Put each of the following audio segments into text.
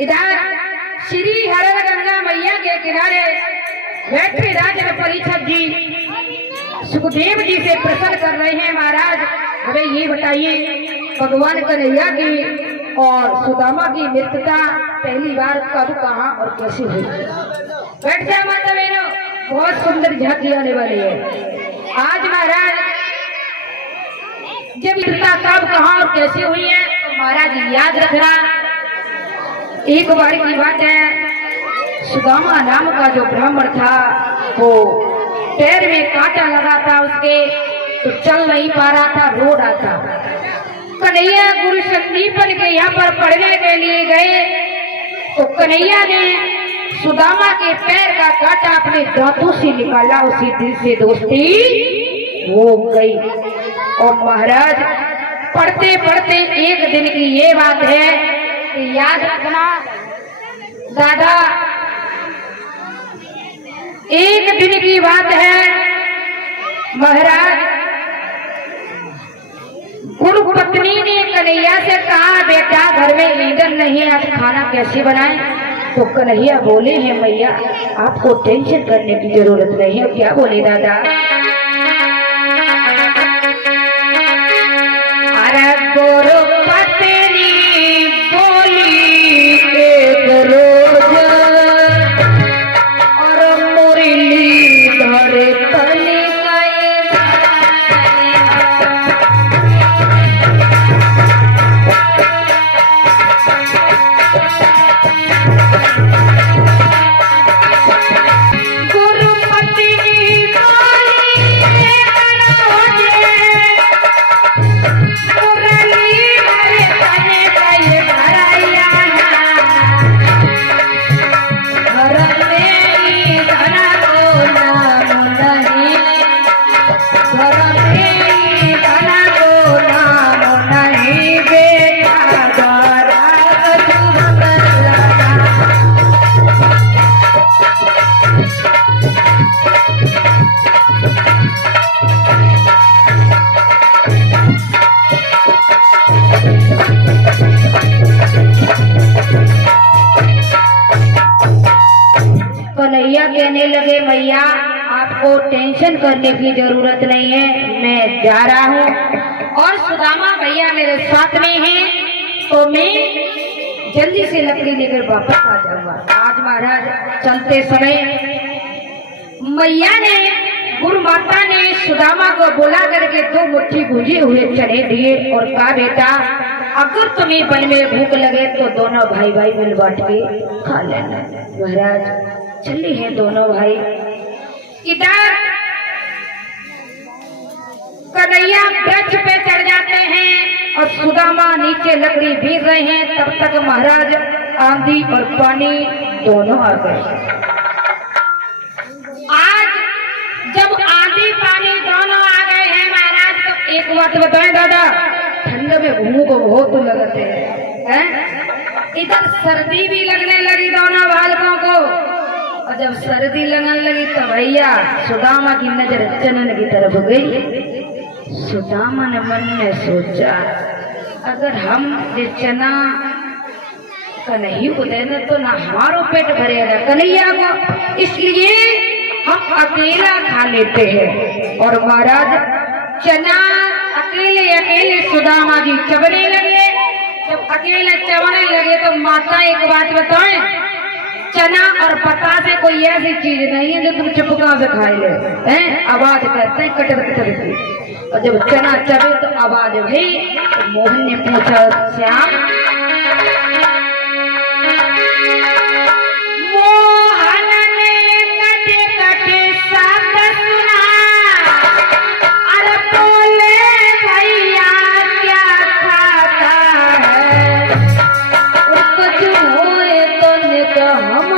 इधर श्री हरण गंगा मैया के किनारे बैठे राजा परीक्षक जी सुखदेव जी से प्रश्न कर रहे हैं। महाराज हमें ये बताइए, भगवान कन्हैया की और सुदामा की मित्रता पहली बार कब, कहाँ और कैसे हुई? बैठ जाए माता बहनों, बहुत सुंदर झांकी आने वाली है आज। महाराज जब मित्रता कब, कहाँ और कैसे हुई है तो महाराज याद रखना। एक बार की बात है, सुदामा नाम का जो ब्राह्मण था वो पैर में कांटा लगा था उसके, तो चल नहीं पा रहा था, रो रहा था। कन्हैया गुरु संदीपन के यहाँ पर पढ़ने के लिए गए तो कन्हैया ने सुदामा के पैर का कांटा अपने दांतों से निकाला, उसी दिल से दोस्ती हो गई। और महाराज पढ़ते पढ़ते एक दिन की ये बात है कि याद रखना दादा, एक दिन की बात है महाराज, गुरु पत्नी ने कन्हैया से कहा बेटा घर में ईंधन नहीं है, आज खाना कैसे बनाएं? तो कन्हैया बोले हैं मैया आपको टेंशन करने की जरूरत नहीं है। क्या बोले दादा? अरे गुरु पत्नी बोली एक रोज और मुरली धरे तली कन्हैया कहने लगे मैया आपको टेंशन करने की जरूरत नहीं है, मैं जा रहा हूँ और सुदामा भैया मेरे साथ में हैं, तो मैं जल्दी से लकड़ी लेकर वापस आ जाऊंगा। आज महाराज चलते समय मैया ने, गुरु माता ने सुदामा को बुला करके 2 मुट्ठी भुजे हुए चने दिए और कहा बेटा अगर तुम्हें वन में भूख लगे तो दोनों भाई भाई मिल बांट के खा लेना। महाराज चले हैं दोनों भाई। इधर कन्हैया वृक्ष पे चढ़ जाते हैं और सुदामा नीचे लकड़ी भीग रहे हैं। तब तक महाराज आंधी और पानी दोनों आ गए। आज जब आंधी पानी दोनों आ गए हैं महाराज, तो एक बात बताएं दादा, ठंड में भूख बहुत लगते हैं। इधर सर्दी भी लगने लगी दोनों बालकों को, और जब सर्दी लगने लगी तो भैया सुदामा की नजर चनन की तरफ गई। सुदामा ने मन में सोचा अगर हम ये चना कन्हैया को देने तो ना हमारो पेट भरेगा कन्हैया को, इसलिए हम अकेला खा लेते हैं। और महाराज चना अकेले अकेले सुदामा जी चबने लगे। जब अकेले चबने लगे तो माता एक बात बताएं, चना और पत्ता से कोई ऐसी चीज नहीं है जो तुम चुपका से खाए ले, हैं? आवाज करते हैं कटर कटर की। और जब चना चबे तो आवाज हुई। तो मोहन ने पूछा श्याम, मोहन ने कटे कटे साथ सुना, अरे बोले भैया क्या खाता है, कुछ होए तो निकल हम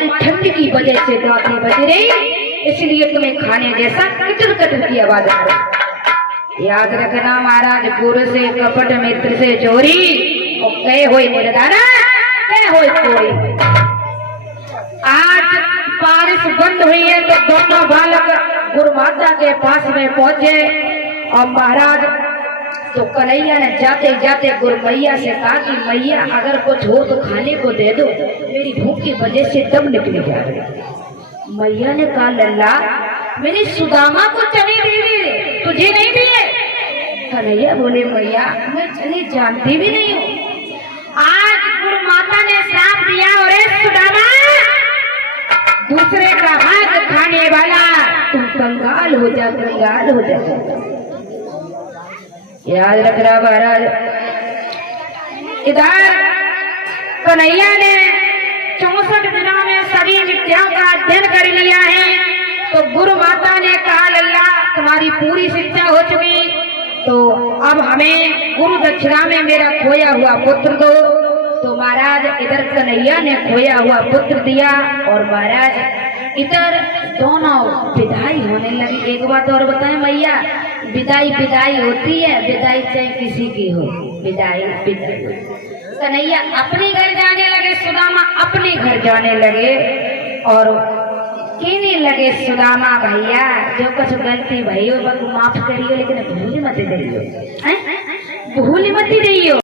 तुम्हारी ठंड की वजह से दांतें बज रही, इसलिए तुम्हें खाने जैसा कटर कटर की आवाज आ रही। याद रखना महाराज, गुरु से कपट मित्र से चोरी, और कहे होए निर्धारा कहे होए कोई। आज बारिश बंद हुई है तो दोनों बालक गुरु माता के पास में पहुंचे, और महाराज तो कन्हैया ने जाते जाते गुरु मैया से कहा कि मैया अगर कुछ हो तो खाने को दे दो, मेरी भूख की वजह से दम निकल जा रही है। मैया ने कहा लल्ला मेरी सुदामा को चने दे दे, तुझे नहीं दिए। कन्हैया बोले मैया मैं चने जानती भी नहीं हूँ। आज गुरु माता ने श्राप दिया, और सुदामा दूसरे का हाथ खाने वाला तुम कंगाल हो जा, कंगाल हो जा। याद रखना महाराज, इधर कन्हैया ने 64 दिनों में सभी विद्याओं का अध्ययन कर लिया है, तो गुरु माता ने कहा लल्ला तुम्हारी पूरी शिक्षा हो चुकी, तो अब हमें गुरु दक्षिणा में मेरा खोया हुआ पुत्र दो। तो महाराज इधर कन्हैया ने खोया हुआ पुत्र दिया, और महाराज इधर दोनों विदाई होने लगी। एक बात और बताएं मैया, विदाई विदाई होती है, विदाई चाहे किसी की हो, विदाई विदाई। कन्हैया अपने घर जाने लगे, सुदामा अपने घर जाने लगे, और कहने लगे सुदामा भैया जो कुछ गलती भई हो माफ करियो, लेकिन भूल मत करियो, भूल मत रहियो।